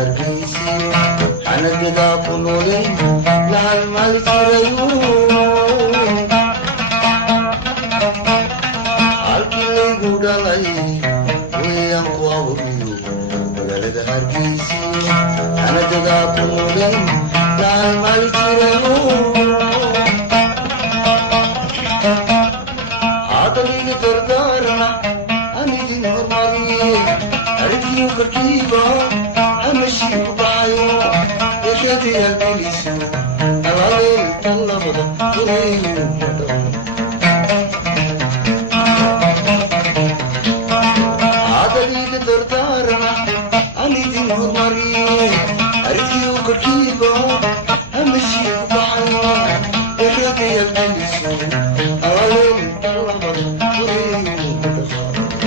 hargeysa xanagadaa ku noolay lahal maal jirayo halkii laygu dhalay weyaan ku abuuriyo magaalada hargeysa xanagadaa ku noolay lahal maal jirayo hadaliga dardaarana anidin hormariye arkiyo karkiiba amashii ku dhacayo yeeshadii halgeliso alaaleenka labada horeeyo hadaliga dardaarana anidin hormariye arkiyo karkiiba amashii ku dhacayo yeeshadii halgeliso alaaleenka labada horeeyo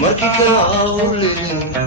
markii kala awlin